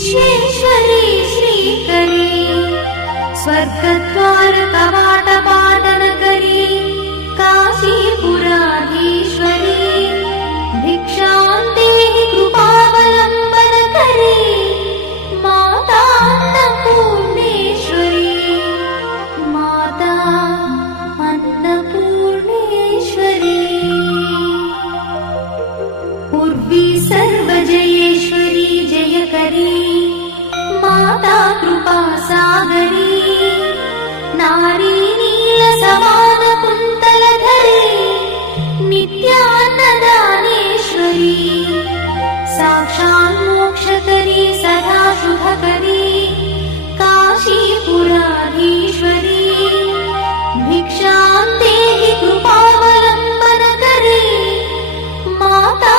विश्वेश्वरी श्रीकरी स्वर्गद्वार कवाट पाटनकरी काशीपुराधीश्वरी भिक्षां देहि कृपावलम्बनकरी माता अन्नपूर्णेश्वरी माता अन्नपूर्णेश्वरी उर्वी सर्वजयेश्वरी जयकरी माता कृपा सागरी नारी नील समान कुन्तलधरी नित्या